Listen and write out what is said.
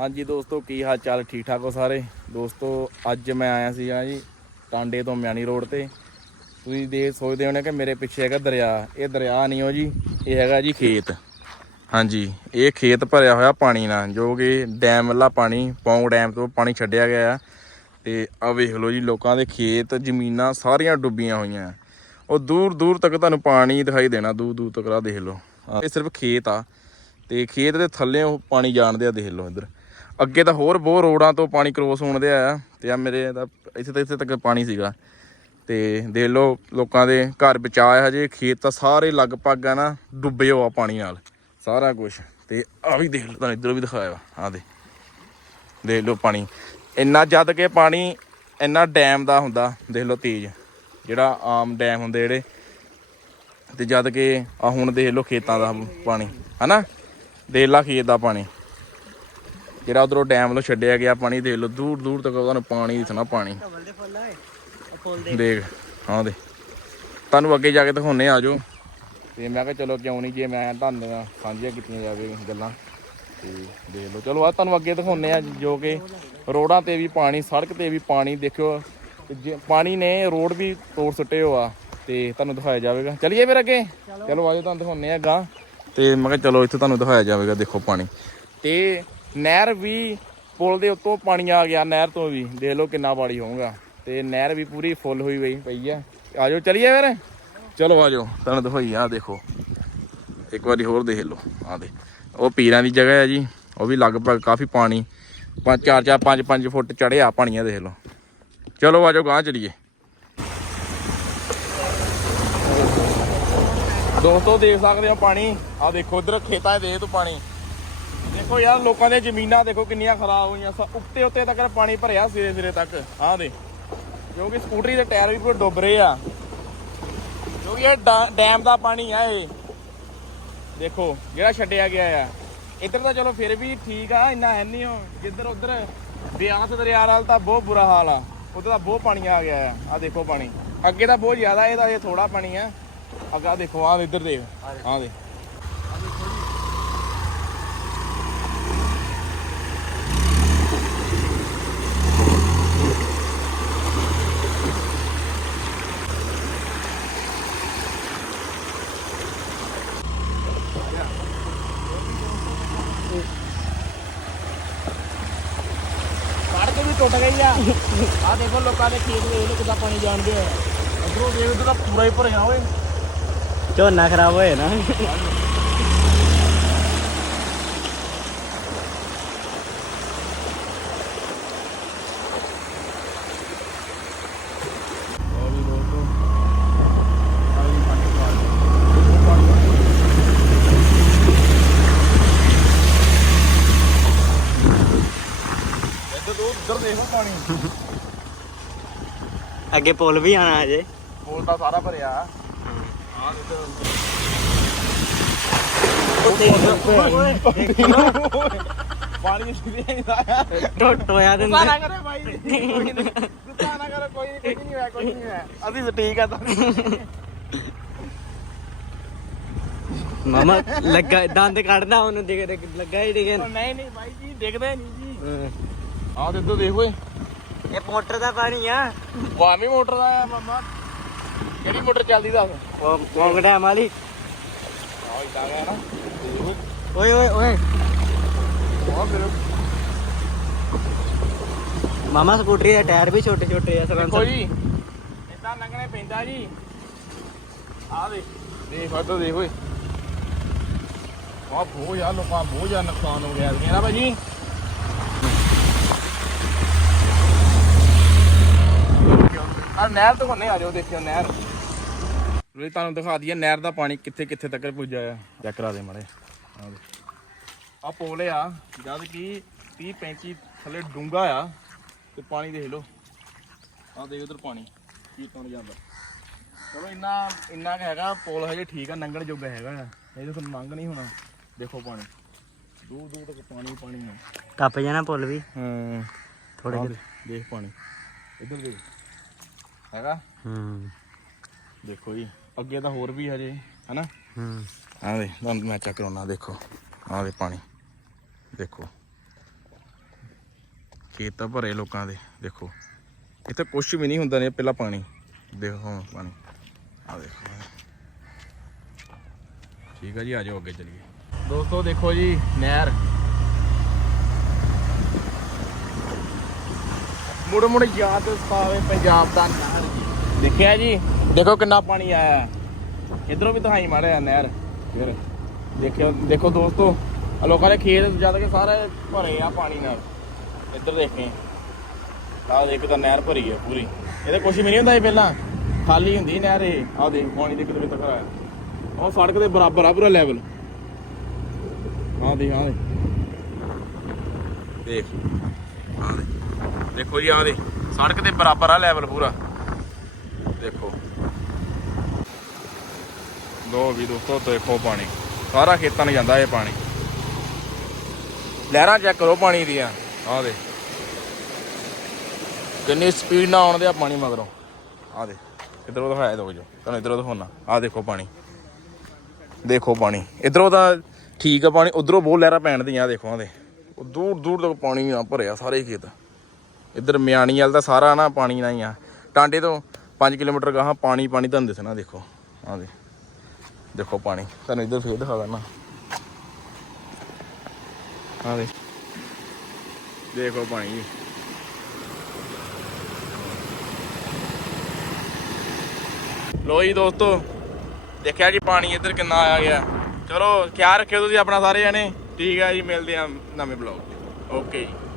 ਹਾਂਜੀ ਦੋਸਤੋ, ਕੀ ਹਾਲ ਚਾਲ ਠੀਕ ਠਾਕ ਹੋ ਸਾਰੇ? ਦੋਸਤੋ, ਅੱਜ ਮੈਂ ਆਇਆ ਸੀਗਾ ਜੀ ਟਾਂਡੇ ਤੋਂ ਮਿਆਣੀ ਰੋਡ ਤੇ। ਤੁਸੀਂ ਦੇ ਸੋਚਦੇ ਹੋਣੇ ਕਿ ਮੇਰੇ ਪਿੱਛੇ ਹੈਗਾ ਦਰਿਆ। ਇਹ ਦਰਿਆ ਨਹੀਂ ਹੋ ਜੀ, ਇਹ ਹੈਗਾ ਜੀ ਖੇਤ। ਹਾਂਜੀ, ਇਹ ਖੇਤ ਭਰਿਆ ਹੋਇਆ ਪਾਣੀ ਨਾਲ, ਜੋ ਕਿ ਡੈਮ ਵਾਲਾ ਪਾਣੀ, ਪੌਂਗ ਡੈਮ ਤੋਂ ਪਾਣੀ ਛੱਡਿਆ ਗਿਆ ਆ। ਤੇ ਆ ਵੇਖ ਲਓ ਜੀ, ਲੋਕਾਂ ਦੇ ਖੇਤ, ਜ਼ਮੀਨਾਂ ਸਾਰੀਆਂ ਡੁੱਬੀਆਂ ਹੋਈਆਂ। ਉਹ ਦੂਰ ਦੂਰ ਤੱਕ ਤੁਹਾਨੂੰ ਪਾਣੀ ਦਿਖਾਈ ਦੇਣਾ ਦੂਰ ਦੂਰ ਤੱਕ ਆ ਦੇਖ ਲਓ। ਇਹ ਸਿਰਫ ਖੇਤ ਆ। ਤੇ ਖੇਤ ਦੇ ਥੱਲੇ ਉਹ ਪਾਣੀ ਜਾਣਦੇ ਆ, ਦੇਖ ਲਓ ਇੱਧਰ। ਅੱਗੇ ਤਾਂ ਹੋਰ ਬਹੁਤ ਰੋਡਾਂ ਤੋਂ ਪਾਣੀ ਕ੍ਰੋਸ ਹੋਣ ਦੇ ਆ। ਤੇ ਆ ਮੇਰੇ ਤਾਂ ਇੱਥੇ ਤਾਂ ਇੱਥੇ ਤੱਕ ਪਾਣੀ ਸੀਗਾ। ਤੇ ਦੇਖ ਲਓ ਲੋਕਾਂ ਦੇ ਘਰ ਬਚਾਇਆ ਹਜੇ। ਖੇਤ ਤਾਂ ਸਾਰੇ ਲਗਭਗ ਆ ਨਾ, ਡੁੱਬੇ ਹੋਆ ਪਾਣੀ ਨਾਲ। ਸਾਰਾ ਕੁਝ ਤੇ ਆ ਵੀ ਦੇਖ ਲਓ, ਤੁਹਾਨੂੰ ਇੱਧਰੋਂ ਵੀ ਦਿਖਾਇਆ ਵਾ। ਆ ਦੇ। ਦੇਖ ਲਓ ਪਾਣੀ। ਇੰਨਾ ਜਦ ਕਿ ਪਾਣੀ ਇੰਨਾ ਡੈਮ ਦਾ ਹੁੰਦਾ, ਦੇਖ ਲਓ ਤੇਜ਼। ਜਿਹੜਾ ਆਮ ਡੈਮ ਹੁੰਦੇ ਜਿਹੜੇ। ਤੇ ਜਦ ਕਿ ਆ ਹੁਣ ਦੇਖ ਲਓ ਖੇਤਾਂ ਦਾ ਪਾਣੀ। ਹਨਾ? ਦੇਖ ਲਾ ਖੇਤ ਦਾ ਪਾਣੀ। ਜਿਹੜਾ ਉਧਰੋਂ ਡੈਮ ਵੱਲੋਂ ਛੱਡਿਆ ਗਿਆ ਪਾਣੀ ਦੇਖ ਲਓ, ਦੂਰ ਦੂਰ ਤੱਕ ਤੁਹਾਨੂੰ ਪਾਣੀ ਦਿਸਣਾ ਪਾਣੀ। ਦੇ ਦੇਖ, ਹਾਂ ਦੇ ਤੁਹਾਨੂੰ ਅੱਗੇ ਜਾ ਕੇ ਦਿਖਾਉਣੇ ਆ ਜਾਓ। ਤੇ ਮੈਂ ਕਿਹਾ ਚਲੋ ਕਿਉਂ ਨਹੀਂ, ਜੇ ਮੈਂ ਤੁਹਾਨੂੰ ਸਾਂਝੀਆਂ ਕੀਤੀਆਂ ਜਾਵੇ ਗੱਲਾਂ। ਤੇ ਦੇਖ ਲਓ, ਚਲੋ ਆ ਤੁਹਾਨੂੰ ਅੱਗੇ ਦਿਖਾਉਣੇ ਆ ਜੋ ਕਿ ਰੋਡਾਂ ਤੇ ਵੀ ਪਾਣੀ, ਸੜਕ ਤੇ ਵੀ ਪਾਣੀ ਦੇਖਿਓ। ਜੇ ਪਾਣੀ ਨੇ ਰੋਡ ਵੀ ਤੋੜ ਸੁੱਟੇ ਹੋਆ, ਤੇ ਤੁਹਾਨੂੰ ਦਿਖਾਇਆ ਜਾਵੇਗਾ। ਚਲਿਏ ਫਿਰ ਅੱਗੇ? ਚਲੋ ਆਜੋ ਤੁਹਾਨੂੰ ਦਿਖਾਉਣੇ ਆ ਗਾਂ ਤੇ ਮੈਂ ਕਿਹਾ ਚਲੋ ਇੱਥੇ ਤੁਹਾਨੂੰ ਦਿਖਾਇਆ ਜਾਵੇਗਾ, ਦੇਖੋ ਪਾਣੀ। ਤੇ ਨਹਿਰ ਵੀ ਪੁਲ ਦੇ ਉੱਤੋਂ ਪਾਣੀ ਆ ਗਿਆ, ਨਹਿਰ ਤੋਂ ਵੀ। ਦੇਖ ਲਓ ਕਿੰਨਾ ਪਾਣੀ ਹੋਊਗਾ। ਤੇ ਨਹਿਰ ਵੀ ਪੂਰੀ ਫੁੱਲ ਹੋਈ ਪਈ ਪਈ ਆ। ਆਜੋ, ਚਲਿਏ ਫਿਰ? ਚਲੋ ਆਜੋ, ਤੁਹਾਨੂੰ ਦਿਖਾਈ ਆ, ਦੇਖੋ। ਇੱਕ ਵਾਰੀ ਹੋਰ ਦੇਖ ਲਓ, ਆ ਦੇ ਉਹ ਪੀਰਾਂ ਦੀ ਜਗ੍ਹਾ ਹੈ ਜੀ, ਉਹ ਵੀ ਲਗਭਗ ਕਾਫੀ ਪਾਣੀ, ਪੰਜ, ਚਾਰ ਚਾਰ, ਪੰਜ ਪੰਜ ਫੁੱਟ ਚੜਿਆ ਪਾਣੀਆਂ, ਦੇਖ ਲਓ। ਚਲੋ ਆਜੋ ਗਾਂ ਚਲੀਏ। ਦੋਸਤੋ, ਦੇਖ ਸਕਦੇ ਹੋ ਪਾਣੀ। ਆ ਦੇਖੋ ਇਧਰ ਖੇਤਾਂ ਦੇ ਦੇਖ ਤੂੰ ਪਾਣੀ। ਦੇਖੋ ਯਾਰ, ਲੋਕਾਂ ਦੀਆਂ ਜ਼ਮੀਨਾਂ ਦੇਖੋ ਕਿੰਨੀਆਂ ਖਰਾਬ ਹੋਈਆਂ। ਸ- ਉੱਤੇ ਉੱਤੇ ਤੱਕ ਪਾਣੀ ਭਰਿਆ ਸਿਰੇ ਸਿਰੇ ਤੱਕ। ਆਹ ਦੇ ਕਿਉਂਕਿ ਸਕੂਟਰੀ ਦੇ ਟਾਇਰ ਵੀ ਪੂਰੇ ਡੁੱਬ ਰਹੇ ਆ। ਕਿਉਂਕਿ ਇਹ ਡੈਮ ਦਾ ਪਾਣੀ ਆ ਇਹ। ਦੇਖੋ, ਜਿਹੜਾ ਛੱਡਿਆ ਗਿਆ ਆ। ਇੱਧਰ ਤਾਂ ਚਲੋ ਫਿਰ ਵੀ ਠੀਕ ਆ, ਇੰਨਾ ਹੈ ਨਹੀਂ ਉਹ। ਜਿੱਧਰ ਉੱਧਰ ਬਿਆਸ ਦਰਿਆ ਨਾਲ ਤਾਂ ਬਹੁਤ ਬੁਰਾ ਹਾਲ ਆ। ਉੱਧਰ ਤਾਂ ਬਹੁਤ ਪਾਣੀ ਆ ਗਿਆ ਆ। ਆ ਦੇਖੋ ਪਾਣੀ। ਅੱਗੇ ਤਾਂ ਬਹੁਤ ਜ਼ਿਆਦਾ ਇਹਦਾ ਇਹ ਥੋੜਾ ਪਾਣੀ ਆ। ਅੱਗਾ ਦੇਖੋ ਆ ਇੱਧਰ ਦੇਖ। ਆ ਦੇ ਸੜਕ ਵੀ ਟੁੱਟ ਗਈ ਆ। ਆ ਦੇਖੋ ਲੋਕਾਂ ਦੇ ਖੇਤ ਵੇਖ ਲੋ ਕਿੱਦਾਂ ਪਾਣੀ ਜਾਣਦੇ ਆ। ਅਧਰੋਂ ਦੇਖ ਉਧਰ ਤਾਂ ਪੂਰਾ ਹੀ ਭਰਿਆ ਓਏ ਝੋਨਾ ਖਰਾਬ ਹੋਏ ਨਾ ਆ ਵੀ ਦੋਸਤੋ ਆ ਵੀ ਪਾਣੀ ਪਾ ਇੱਧਰ ਦੋ ਉੱਧਰ ਦੇਖੋ ਪਾਣੀ ਅੱਗੇ ਪੁੱਲ ਵੀ ਆਣਾ ਅਜੇ ਪੋਲ ਤਾਂ ਸਾਰਾ ਭਰਿਆ। ਆ। ਪਾਣੀ ਸਿੱਧੇ ਨਹੀਂ ਆਇਆ ਟੁੱਟ ਹੋਇਆ ਗੁੱਸਾ ਦਿੰਦੇ ਨਾ ਕਰੇ ਭਾਈ ਕੋਈ ਨੀ। ਗੁੱਸਾ ਨਾ ਕਰੋ ਕੋਈ ਨਹੀਂ ਕੁਝ ਨਹੀਂ ਹੋਇਆ ਕੁਝ ਨਹੀਂ ਹੋਇਆ। ਅਸੀਂ ਤਾਂ ਠੀਕ ਆ ਤਾਂ ਮਾਮਾ ਲੱਗਾ ਦੰਦ ਕੱਢਦਾ ਉਹਨੂੰ ਦਿਖ ਲੱਗਾ ਹੀ ਨਹੀਂ ਨਹੀਂ ਭਾਈ ਜੀ ਦੇਖਦੇ ਨਹੀਂ ਜੀ। ਆਹ ਤੇ ਇੱਧਰ ਦੇਖ ਓਏ ਇਹ ਮੋਟਰ ਦਾ ਪਾਣੀ ਆ। ਵਾਮੀ ਮੋਟਰ ਦਾ ਆ ਮਮਾ। ਕਿਹੜੀ ਮੋਟਰ ਚੱਲਦੀ ਦੱਸ। ਉਹ ਪੌਂਗ ਡੈਮ ਵਾਲੀ। ਆਹ ਇਦਾਂ ਨਾ। ਓਏ ਓਏ ਓਏ। ਮਾਮਾ ਸਕੂਟਰੀ ਦੇ ਟਾਇਰ ਵੀ ਛੋਟੇ ਛੋਟੇ ਆ ਦੇਖੋ ਸਲੰਸਰ ਜੀ। ਇਦਾਂ ਲੰਘਣੇ ਪੈਂਦਾ ਜੀ। ਆਹ ਦੇ ਦੇਖ ਇੱਧਰ ਦੇਖ ਓਏ। ਆਹ ਬਹੁਤ ਯਾਰ ਲੋਕਾਂ ਬਹੁਤ ਜ਼ਿਆਦਾ ਨੁਕਸਾਨ ਹੋ ਗਿਆ। ਸੀ ਨਾ ਭਾਜੀ। ਆ ਨਹਿਰ ਤੋਂ ਕੋਨੇ ਆ ਜਾਓ ਦੇਖਿਓ ਨਹਿਰ। ਵੀ ਤੁਹਾਨੂੰ ਦਿਖਾ ਦਈਏ ਨਹਿਰ ਦਾ ਪਾਣੀ ਕਿੱਥੇ ਕਿੱਥੇ ਤੱਕ ਪੁੱਜਾ ਆ। ਚੈੱਕ ਕਰਾ ਦੇ ਮੜੇ। ਆ ਪੋਲ ਆ ਜਦ ਕਿ 30 35 ਥੱਲੇ ਡੂੰਗਾ ਆ ਤੇ ਪਾਣੀ ਦੇਖ ਲਓ। ਆ ਦੇਖ ਉਧਰ ਪਾਣੀ ਕੀ ਤੁਣ ਜਾਂਦਾ। ਚਲੋ ਇੰਨਾ ਇੰਨਾ ਹੈਗਾ ਪੋਲ ਹਜੇ ਠੀਕ ਆ ਲੰਘਣ ਜੋਗਾ ਹੈਗਾ ਆ। ਇਹ ਤਾਂ ਤੁਹਾਨੂੰ ਲੰਘ ਨਹੀਂ ਹੋਣਾ। ਦੇਖੋ ਪਾਣੀ। ਦੂਰ ਦੂਰ ਤੱਕ ਪਾਣੀ ਪਾਣੀ ਹੈ ਟੱਪ ਜਾਣਾ ਪੁੱਲ ਵੀ। ਹਾਂ। ਥੋੜੇ ਦੇਖ ਪਾਣੀ। ਇੱਧਰ ਦੇਖ। ਹੈਗਾ? ਹੂੰ। ਦੇਖੋ ਜੀ ਅੱਗੇ ਤਾਂ ਹੋਰ ਵੀ ਹਜੇ ਹਨਾ? ਹੂੰ। ਆਹ ਦੇ ਤੁਹਾਨੂੰ ਮੈਂ ਚੈੱਕ ਕਰਾਉਣਾ ਦੇਖੋ। ਆਹ ਦੇ ਪਾਣੀ। ਦੇਖੋ। ਖੇਤ ਤਾਂ ਭਰੇ ਲੋਕਾਂ ਦੇ ਦੇਖੋ। ਇੱਥੇ ਕੁਝ ਵੀ ਨਹੀਂ ਹੁੰਦਾ ਨੇ ਪਹਿਲਾਂ ਪਾਣੀ। ਦੇਖੋ ਹੁਣ ਪਾਣੀ। ਆ ਦੇਖੋ। ਠੀਕ ਆ ਜੀ ਆ ਜਾਓ ਅੱਗੇ ਚੱਲੀਏ। ਦੋਸਤੋ ਦੇਖੋ ਜੀ ਨਹਿਰ। ਮੁੜ ਮੁੜ ਯਾਦ ਪਾਵੇ ਪੰਜਾਬ ਦਾ ਨਹਿਰ ਜੀ। ਦੇਖਿਆ ਜੀ? ਦੇਖੋ ਕਿੰਨਾ ਪਾਣੀ ਆਇਆ। ਇਧਰੋਂ ਵੀ ਦਿਖਾਈ ਮਾਰਿਆ ਨਹਿਰ। ਫਿਰ ਦੇਖਿਓ, ਦੇਖੋ ਦੋਸਤੋ ਆ ਲੋਕਾਂ ਦੇ ਖੇਤ ਜਦ ਕੇ ਸਾਰੇ ਭਰੇ ਆ ਪਾਣੀ ਨਾਲ। ਇੱਧਰ ਦੇਖੇ ਆਹ ਦੇਖ ਤਾਂ ਨਹਿਰ ਭਰੀ ਹੈ ਪੂਰੀ। ਇਹਦੇ ਕੁਛ ਵੀ ਨਹੀਂ ਹੁੰਦਾ ਇਹ ਪਹਿਲਾਂ। ਖਾਲੀ ਹੁੰਦੀ ਨਹਿਰ ਇਹ। ਆਹ ਦੇਖ, ਪਾਣੀ ਦੇ ਕਿਤੇ ਤੱਕ ਆਇਆ। ਉਹ ਸੜਕ ਦੇ ਬਰਾਬਰ ਆ, ਪੂਰਾ ਲੈਵਲ ਆਹ ਦੇਖ ਆਹ ਦੇਖ। ਦੇਖ ਆਹ ਦੇ ਦੇਖੋ ਜੀ, ਆਹ ਦੇ ਸੜਕ ਦੇ ਬਰਾਬਰ ਆ ਲੈਵਲ ਪੂਰਾ। ਦੇਖੋ। ਲੋ ਵੀ ਦੋਸਤੋ, ਦੇਖੋ ਪਾਣੀ। ਸਾਰਾ ਖੇਤਾਂ ਨੂੰ ਜਾਂਦਾ ਇਹ ਪਾਣੀ। ਲਹਿਰਾਂ ਚੈੱਕ ਕਰੋ ਪਾਣੀ ਦੀਆਂ। ਆਹ ਦੇ ਕਿੰਨੀ ਸਪੀਡ ਨਾਲ ਆਉਂਦੇ ਆ ਪਾਣੀ ਮਗਰੋਂ। ਆਹ ਦੇ ਇਧਰੋਂ ਦਿਖਾਇਆ ਦੋ ਜੋ। ਤੁਹਾਨੂੰ ਇਧਰੋਂ ਦਿਖਾਉਣਾ ਆਹ ਦੇਖੋ ਪਾਣੀ। ਦੇਖੋ ਪਾਣੀ। ਇਧਰੋਂ ਤਾਂ ਠੀਕ ਆ ਪਾਣੀ, ਉਧਰੋਂ ਬਹੁਤ ਲਹਿਰਾਂ ਪੈਣ ਦੀਆਂ, ਆਹ ਦੇਖੋ, ਆਹ ਦੇ ਉਹ ਦੂਰ ਦੂਰ ਤੱਕ ਪਾਣੀ ਆ ਭਰਿਆ ਸਾਰੇ ਖੇਤ। ਇੱਧਰ ਮਿਆਣੀ ਵਾਲ ਤਾਂ ਸਾਰਾ ਨਾ ਪਾਣੀ ਨਾਲ ਹੀ ਆ। ਟਾਂਡੇ ਤੋਂ 5 ਕਿਲੋਮੀਟਰ ਗਾਹਾਂ ਪਾਣੀ ਪਾਣੀ ਤੁਹਾਨੂੰ ਦਿਸਣਾ, ਦੇਖੋ। ਆਹ ਦੇ ਦੇਖੋ ਪਾਣੀ। ਤੁਹਾਨੂੰ ਇੱਧਰ ਫੇਰ ਦਿਖਾ ਦਿੰਦਾ। ਆਹ ਦੇ ਦੇਖੋ ਪਾਣੀ। ਜੀ ਲੋ ਜੀ ਦੋਸਤੋ, ਦੇਖਿਆ ਜੀ ਪਾਣੀ ਇੱਧਰ ਕਿੰਨਾ ਆਇਆ ਗਿਆ। ਚਲੋ, ਖਿਆਲ ਰੱਖਿਓ ਤੁਸੀਂ ਆਪਣਾ ਸਾਰੇ ਜਣੇ। ਠੀਕ ਆ ਜੀ ਮਿਲਦੇ ਆ ਨਵੇਂ ਬਲੌਗ ਓਕੇ ਜੀ।